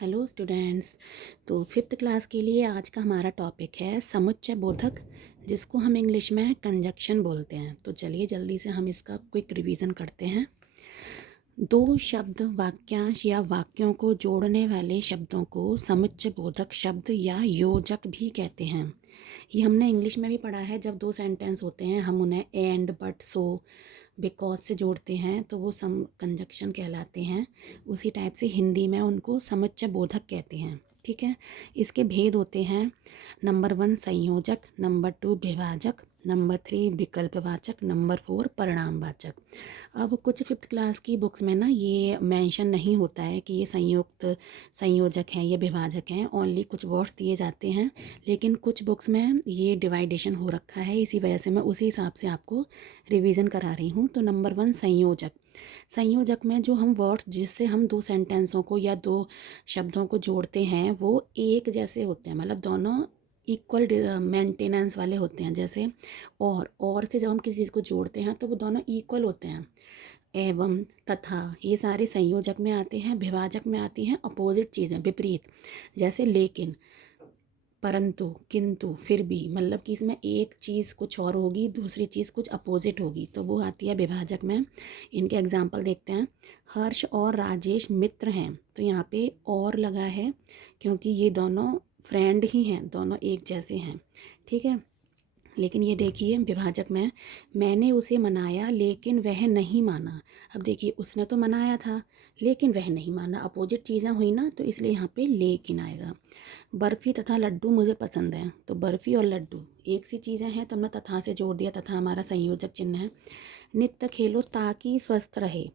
Hello students. तो fifth class के लिए आज का हमारा टॉपिक है समुच्चय बोधक, जिसको हम इंग्लिश में कंजक्शन बोलते हैं। तो चलिए जल्दी से हम इसका क्विक रिवीजन करते हैं। दो शब्द, वाक्यांश या वाक्यों को जोड़ने वाले शब्दों को समुच्चय बोधक शब्द या योजक भी कहते हैं। ये हमने इंग्लिश में भी पढ़ा है। जब दो सेंटेंस होते हैं हम उन्हें एंड, बट, सो, बिकॉज से जोड़ते हैं तो वो सम कंजक्शन कहलाते हैं। उसी टाइप से हिंदी में उनको समुच्चय बोधक कहते हैं। ठीक है, इसके भेद होते हैं। नंबर 1 संयोजक, नंबर 2 विभाजक, नंबर 3 विकल्पवाचक, नंबर 4 परिणामवाचक। अब कुछ फिफ्थ क्लास की बुक्स में ना ये मेंशन नहीं होता है कि ये संयुक्त संयोजक हैं, ये विभाजक हैं। ओनली कुछ वर्ड्स दिए जाते हैं, लेकिन कुछ बुक्स में ये डिवाइडेशन हो रखा है। इसी वजह से मैं उसी हिसाब से आपको रिवीजन करा रही हूँ। तो नंबर 1 संयोजक। संयोजक में जो हम वर्ड्स जिससे हम दो सेंटेंसों को या दो शब्दों को जोड़ते हैं वो एक जैसे होते हैं, मतलब दोनों इक्वल मेंटेनेंस वाले होते हैं। जैसे और से जब हम किसी चीज़ को जोड़ते हैं तो वो दोनों इक्वल होते हैं। एवं, तथा, ये सारे संयोजक में आते हैं। विभाजक में आती हैं अपोजिट चीज़ें, विपरीत। जैसे लेकिन, परंतु, किंतु, फिर भी, मतलब कि इसमें एक चीज़ कुछ और होगी, दूसरी चीज़ कुछ अपोजिट होगी, तो वो आती है विभाजक में। इनके एग्जाम्पल देखते हैं। हर्ष और राजेश मित्र हैं, तो यहाँ पे और लगा है क्योंकि ये दोनों फ्रेंड ही हैं, दोनों एक जैसे हैं। ठीक है, लेकिन ये देखिए विभाजक में, मैंने उसे मनाया लेकिन वह नहीं माना। अब देखिए उसने तो मनाया था लेकिन वह नहीं माना, अपोजिट चीज़ें हुई ना, तो इसलिए यहाँ पे लेकिन आएगा। बर्फ़ी तथा लड्डू मुझे पसंद है, तो बर्फ़ी और लड्डू एक सी चीज़ें हैं तो हमने तथा से जोड़ दिया, तथा हमारा संयोजक चिन्ह है। नित्य खेलो ताकि स्वस्थ रहे,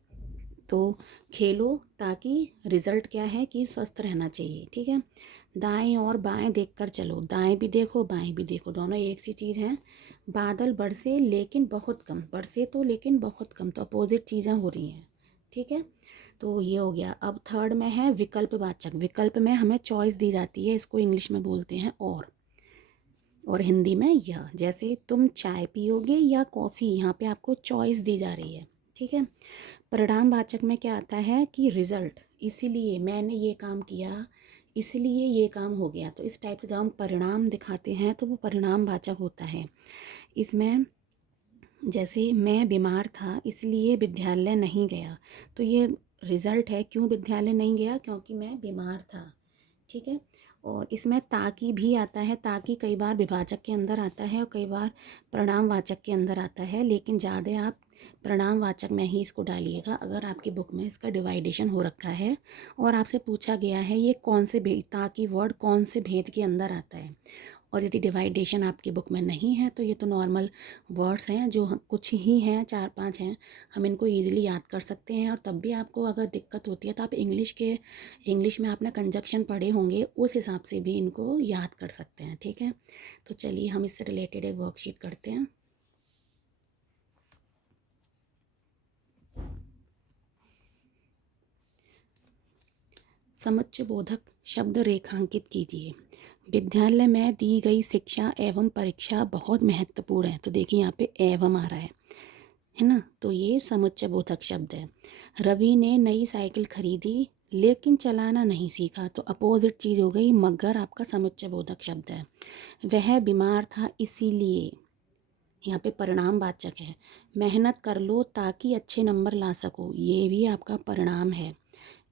तो खेलो ताकि रिज़ल्ट क्या है कि स्वस्थ रहना चाहिए। ठीक है, दाएं और बाएं देखकर चलो, दाएं भी देखो बाएं भी देखो, दोनों एक सी चीज़ है। बादल बरसे लेकिन बहुत कम, बरसे तो लेकिन बहुत कम, तो अपोजिट चीज़ें हो रही हैं। ठीक है, तो ये हो गया। अब थर्ड में है विकल्पवाचक। विकल्प में हमें चॉइस दी जाती है, इसको इंग्लिश में बोलते हैं और हिंदी में यह। जैसे तुम चाय पियोगे या कॉफ़ी, यहाँ पे आपको चॉइस दी जा रही है। ठीक है, परिणामवाचक में क्या आता है कि रिजल्ट, इसीलिए मैंने ये काम किया, इसलिए ये काम हो गया। तो इस टाइप से जब हम परिणाम दिखाते हैं तो वो परिणामवाचक होता है। इसमें जैसे मैं बीमार था इसलिए विद्यालय नहीं गया, तो ये रिजल्ट है क्यों विद्यालय नहीं गया, क्योंकि मैं बीमार था। ठीक है, और इसमें ताकि भी आता है। ताकि कई बार विभाजक के अंदर आता है और कई बार परिणामवाचक के अंदर आता है, लेकिन ज़्यादा आप परिणामवाचक में ही इसको डालिएगा अगर आपकी बुक में इसका डिवाइडेशन हो रखा है और आपसे पूछा गया है ये कौन से भेद, ताकि वर्ड कौन से भेद के अंदर आता है। और यदि डिवाइडेशन आपकी बुक में नहीं है तो ये तो नॉर्मल वर्ड्स हैं जो कुछ ही हैं, 4-5 हैं, हम इनको ईजिली याद कर सकते हैं। और तब भी आपको अगर दिक्कत होती है तो आप इंग्लिश में आपने कंजक्शन पढ़े होंगे, उस हिसाब से भी इनको याद कर सकते हैं। ठीक है, तो चलिए हम इससे रिलेटेड एक वर्कशीट करते हैं। समुच्चय बोधक शब्द रेखांकित कीजिए। विद्यालय में दी गई शिक्षा एवं परीक्षा बहुत महत्वपूर्ण है, तो देखिए यहाँ पे एवं आ रहा है ना, तो ये समुच्चय बोधक शब्द है। रवि ने नई साइकिल खरीदी लेकिन चलाना नहीं सीखा, तो अपोजिट चीज़ हो गई, मगर आपका समुच्चय बोधक शब्द है। वह बीमार था इसीलिए, यहाँ पे परिणामवाचक है। मेहनत कर लो ताकि अच्छे नंबर ला सको, ये भी आपका परिणाम है।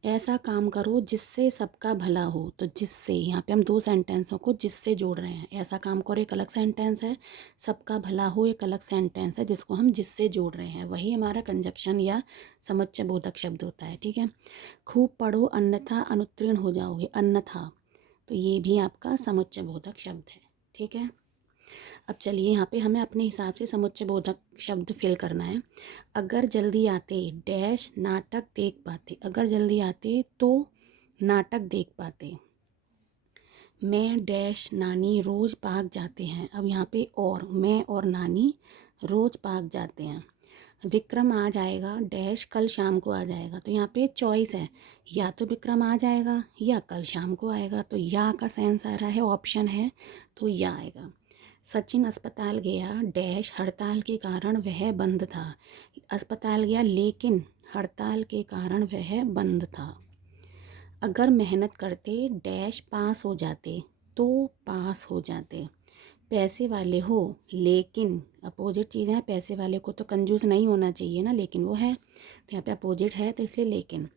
ऐसा काम करो जिससे सबका भला हो, तो जिससे, यहाँ पे हम दो सेंटेंसों को जिससे जोड़ रहे हैं। ऐसा काम करो एक अलग सेंटेंस है, सबका भला हो एक अलग सेंटेंस है जिसको हम जिससे जोड़ रहे हैं, वही हमारा कंजक्शन या समुच्चय बोधक शब्द होता है। ठीक है, खूब पढ़ो अन्यथा अनुत्तीर्ण हो जाओगे, अन्यथा, तो ये भी आपका समुच्चय बोधक शब्द है। ठीक है, अब चलिए यहाँ पे हमें अपने हिसाब से समुच्चय बोधक शब्द फिल करना है। अगर जल्दी आते डैश नाटक देख पाते, अगर जल्दी आते तो नाटक देख पाते। मैं डैश नानी रोज़ पार्क जाते हैं, अब यहाँ पे और, मैं और नानी रोज़ पार्क जाते हैं। विक्रम आ जाएगा डैश कल शाम को आ जाएगा, तो यहाँ पे चॉइस है, या तो विक्रम आ जाएगा या कल शाम को आएगा, तो या का सेंस आ रहा है, ऑप्शन है, तो या आएगा। सचिन अस्पताल गया डैश हड़ताल के कारण वह बंद था, अस्पताल गया लेकिन हड़ताल के कारण वह बंद था। अगर मेहनत करते डैश पास हो जाते, तो पास हो जाते। पैसे वाले हो लेकिन, अपोजिट चीज़ है, पैसे वाले को तो कंजूस नहीं होना चाहिए ना, लेकिन वो है, तो यहाँ पे अपोजिट है तो इसलिए लेकिन।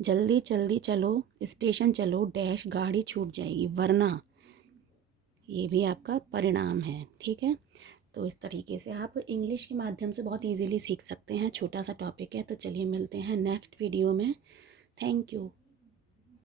जल्दी जल्दी चलो, स्टेशन चलो, डैश गाड़ी छूट जाएगी, वरना। ये भी आपका परिणाम है, ठीक है। तो इस तरीके से आप इंग्लिश के माध्यम से बहुत इजीली सीख सकते हैं। छोटा सा टॉपिक है, तो चलिए मिलते हैं नेक्स्ट वीडियो में। Thank you.